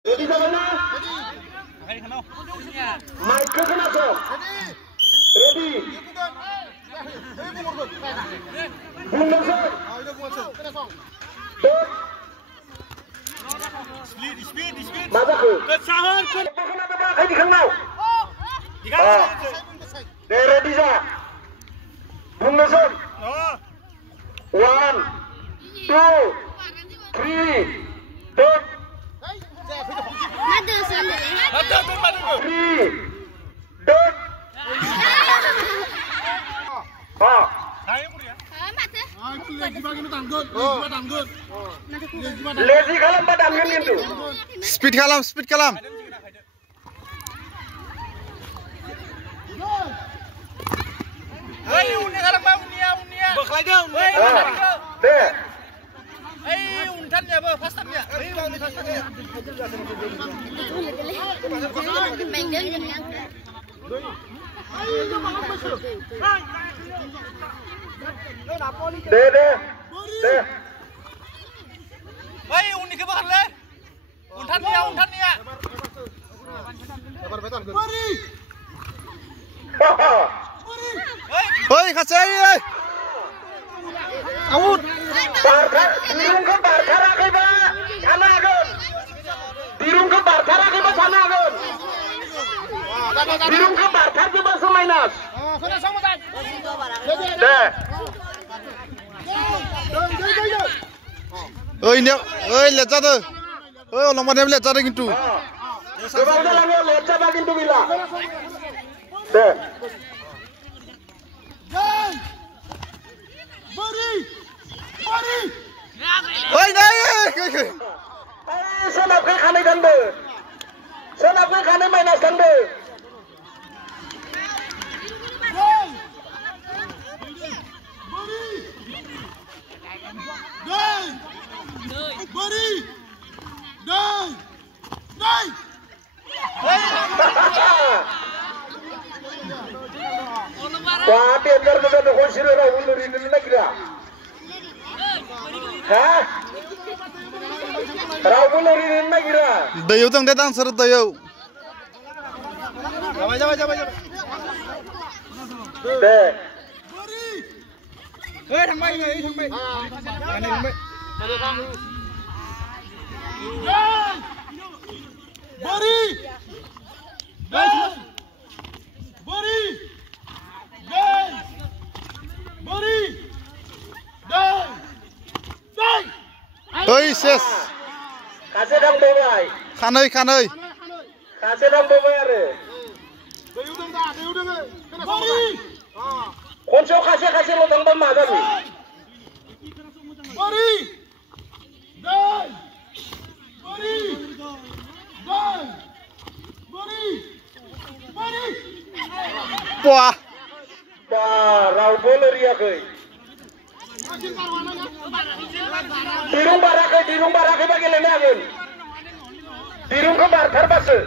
Ready jalan na? Mic ke kena so? Ready? Bundan sir. Speed. Masa ke? Kesahar ke? Kena apa? Kayak di kang mau. Ready ja? Bundan sir. 1, 2, 3, 4. Madu sana. Three, two. Lazy kalam padam gitu. Speed kalam. Hei, unia kalam unia. Beklai dong. Deh. Hei, untan ya, fastan ya. Hei, fastan ya. Deh. Hei, uni ke bakal le. Untan ya. Oi, kasih. Out. Dirung ke barcar akibat sana agun. Dirung ke barcar akibat sana agun. Dirung ke barcar akibat semainas. Deh. Oi, lihat tuh. Oi, orang mana lihat tuh gitu. Sebentar lagi lihat siapa gitu bila. Deh. Oi, naik. Senap ke kane gande. Senap ke kane mainas gande. Wah, biar kita konsir orang ulur ini lagi dah. Hah? Orang ulur ini lagi dah. Dayu tang datang seret dayu. Coba. Deh. Hei, thằng bay. Oi, ses. Kasih dong bawai. Kanai. Kasih dong bawai are. Konsol kasih lo tang bama tadi. Wah. Rau boleh ria ke. Dirung barakai bagi lenagun. Dirung ke barcar base.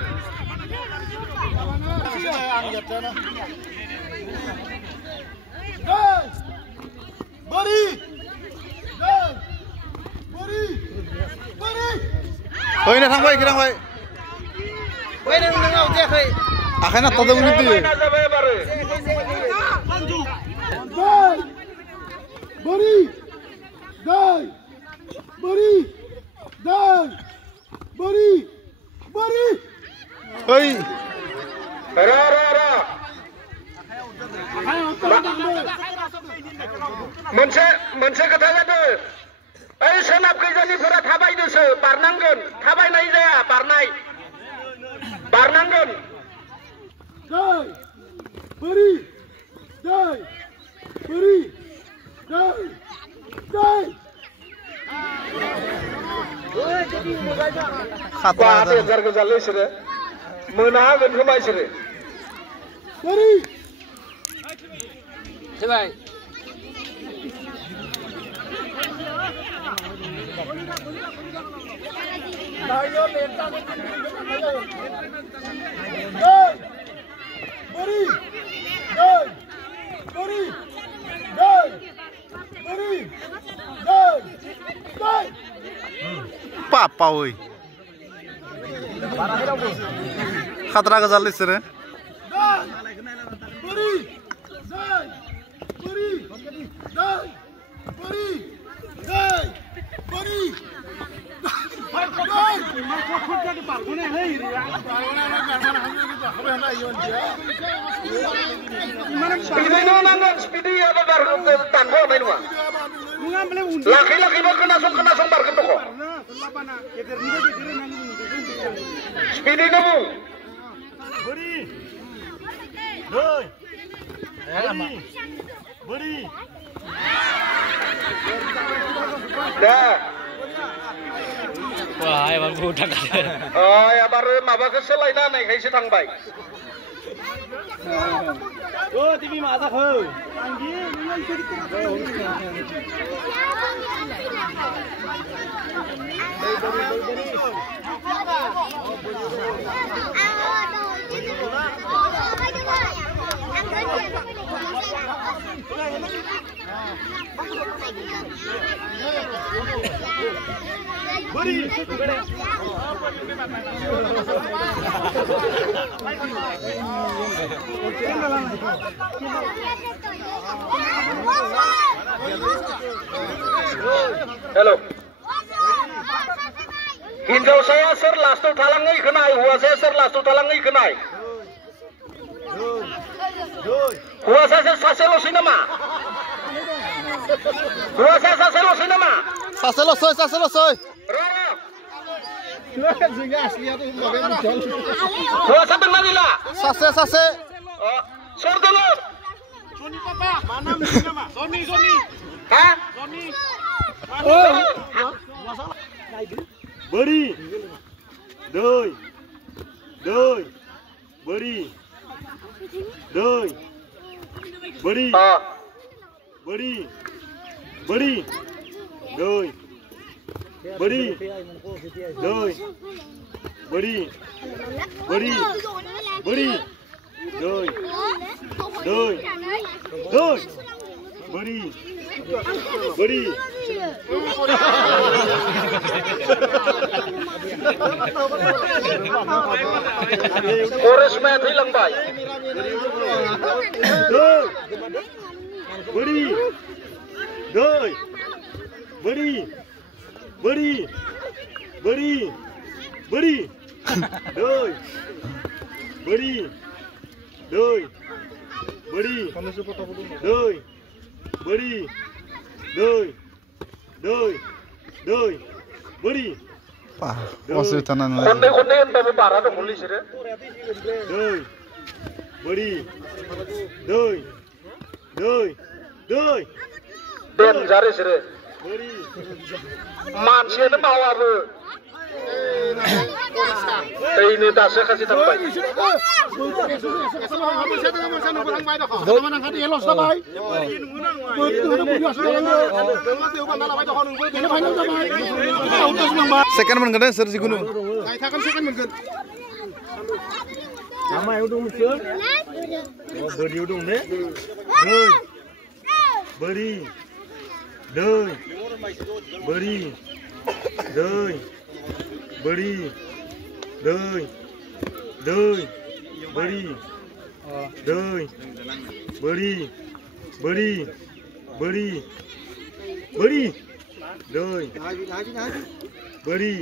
Oi, na thang bay. Hei, nang ngau dia hei. Akhirnya tahu gitu. Oi. Ra. Moनसे खोथा जादों. ओइ सोनाब खैजानिफोरा थाबायदोसो बारनांगोन. थाबायनाय जाया बारनांगोन. Wah, bejar gejala isore. Menahaगोन खोमा isore. Coba. Papa oi. Khatra gazal isere. Speedy nanggung, speedy apa baru tanpa apa ini mah? Laki-laki mau kena sumbar gitu kok. Speedy nanggung. Dah. Wah, emang budak. Oh ya baru maba keselainan naik kayak setang baik. Oh, TV masak ho. Halo. Hindau saya ser lastu talangai kenai, hua saya ser lastu talangai kenai. Hua saya saselo sinema. Hua saya saselo sinema. Sase losoy. Roro. Hua saya Manila. Sase. Oh, sur dulu. Sony papa, mana nama? Sony. Hah? Sony. Beri, doi, beri, doi, beri, Oh, doi, beri, doi, beri, doi, beri, Boris Met hilang baik. beri, doi, beri, doi, beri, beri. Wah, masih tanan lagi. Konde yang bawa parah dong polis ini. Doi, Dan jari sini. beri, Manusia itu bawa bu. Ini tasnya kasih tambah. Second man gede ser sigunu. Nama yang udung muncul. Beri udung deh. Beri, doi, beri, doi, beri, doi, beri, doi, beri, doi, beri, doi, beri.